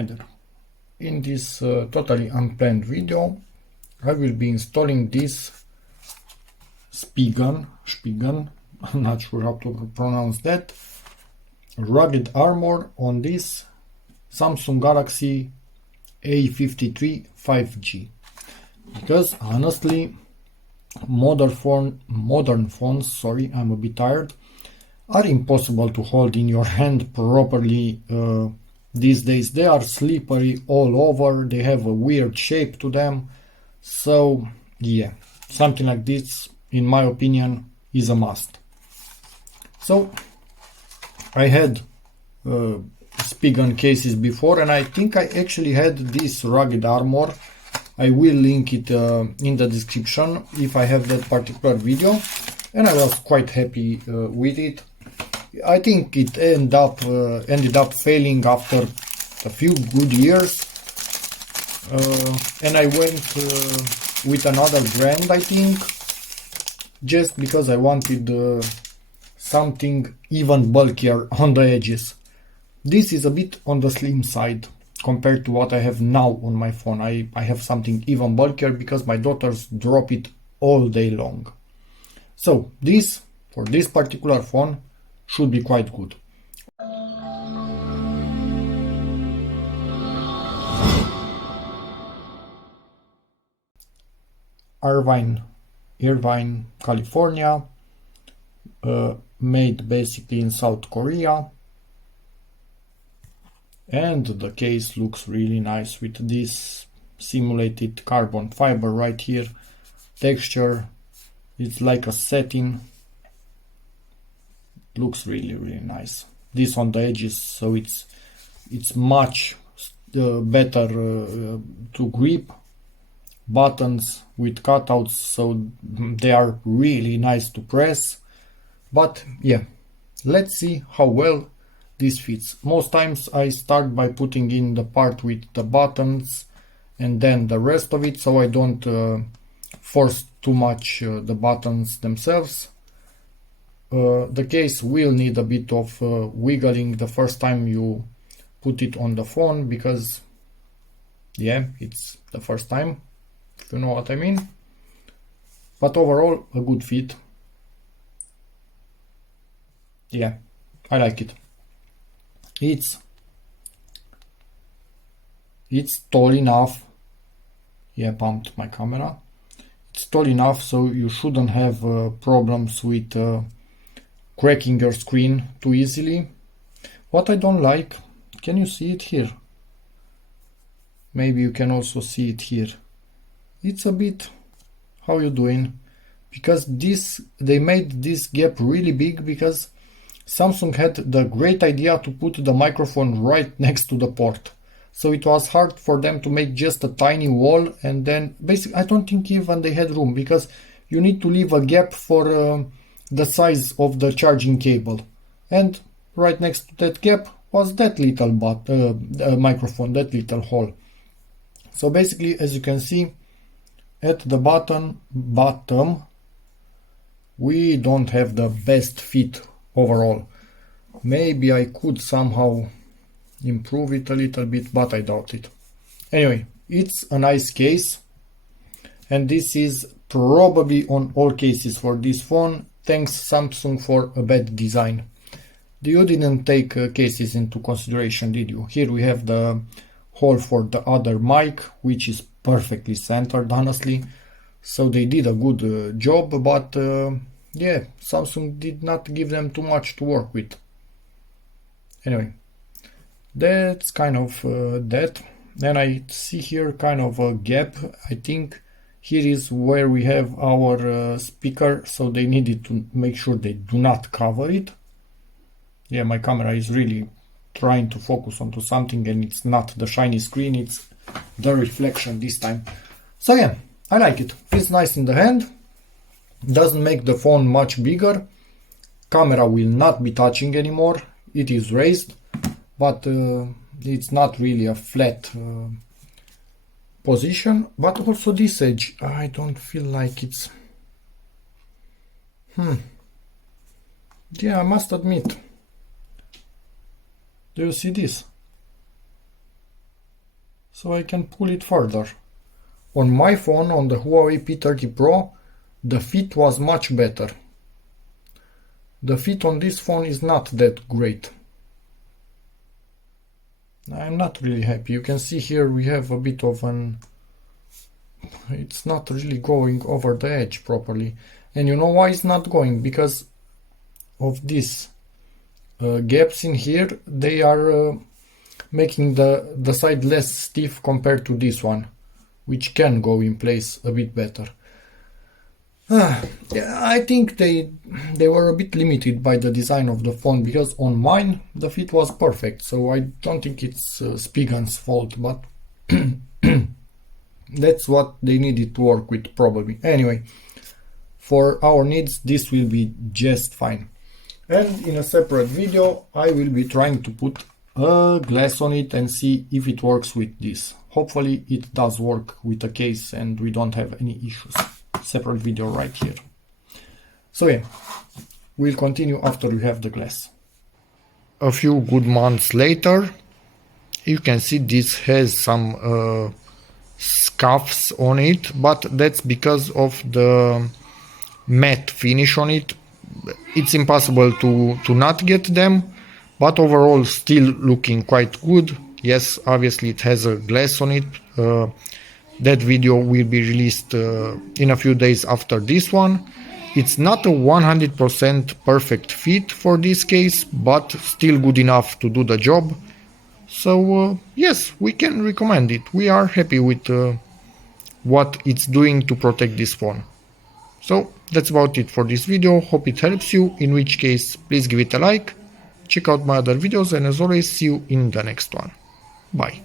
Hi there. In this totally unplanned video, I will be installing this Spiegen, I'm not sure how to pronounce that, rugged armor on this Samsung Galaxy A53 5G. Because honestly, modern phones, sorry, I'm a bit tired, are impossible to hold in your hand properly these days. They are slippery all over, they have a weird shape to them. So yeah, something like this, in my opinion, is a must. So I had Spigen cases before, and I think I actually had this rugged armor. I will link it in the description if I have that particular video, and I was quite happy with it. I think it ended up failing after a few good years, and I went with another brand, I think, just because I wanted something even bulkier on the edges. This is a bit on the slim side compared to what I have now on my phone. I have something even bulkier because my daughters drop it all day long. So this, for this particular phone, should be quite good. Irvine, California, made basically in South Korea, and the case looks really nice with this simulated carbon fiber right here. Texture, it's like a satin. Looks really nice. This on the edges, so it's much better to grip. Buttons with cutouts, so they are really nice to press. But yeah, let's see how well this fits. Most times I start by putting in the part with the buttons and then the rest of it, so I don't force too much the buttons themselves. The case will need a bit of wiggling the first time you put it on the phone, because yeah, it's the first time, if you know what I mean. But overall, a good fit. Yeah, I like it. It's tall enough. Yeah, bumped my camera. It's tall enough so you shouldn't have problems with cracking your screen too easily. What I don't like, can you see it here? Maybe you can also see it here. It's a bit, how you doing? Because they made this gap really big because Samsung had the great idea to put the microphone right next to the port. So it was hard for them to make just a tiny wall, and then basically I don't think even they had room, because you need to leave a gap for the size of the charging cable. And right next to that gap was that little microphone, that little hole. So basically, as you can see, at the bottom, we don't have the best fit overall. Maybe I could somehow improve it a little bit, but I doubt it. Anyway, it's a nice case, and this is probably on all cases for this phone. Thanks Samsung for a bad design. You didn't take cases into consideration, did you? Here we have the hole for the other mic, which is perfectly centered, honestly. So they did a good job, but yeah, Samsung did not give them too much to work with. Anyway, that's kind of that. And I see here kind of a gap. I think here is where we have our speaker, so they needed to make sure they do not cover it. Yeah, my camera is really trying to focus onto something, and it's not the shiny screen, it's the reflection this time. So yeah, I like it. Feels nice in the hand. Doesn't make the phone much bigger. Camera will not be touching anymore. It is raised, but it's not really a flat position. But also this edge, I don't feel like it's... Yeah, I must admit. Do you see this? so I can pull it further. On my phone, on the Huawei P30 Pro, the fit was much better. The fit on this phone is not that great. I'm not really happy. You can see here we have a bit of an... It's not really going over the edge properly. And you know why it's not going? Because of these gaps in here. They are making the side less stiff compared to this one, which can go in place a bit better. Yeah, I think they were a bit limited by the design of the phone, because on mine the fit was perfect, so I don't think it's Spiegen's fault, but that's what they needed to work with probably. Anyway, for our needs this will be just fine. And in a separate video I will be trying to put a glass on it and see if it works with this. Hopefully it does work with a case and we don't have any issues. Separate video right here. So yeah, we'll continue after we have the glass. A few good months later, you can see this has some scuffs on it, but that's because of the matte finish on it. It's impossible to not get them, but overall still looking quite good. Yes, obviously it has a glass on it. That video will be released in a few days after this one. It's not a 100% perfect fit for this case, but still good enough to do the job. So yes, we can recommend it. We are happy with what it's doing to protect this phone. So that's about it for this video. Hope it helps you, in which case please give it a like, check out my other videos, and as always see you in the next one. Bye.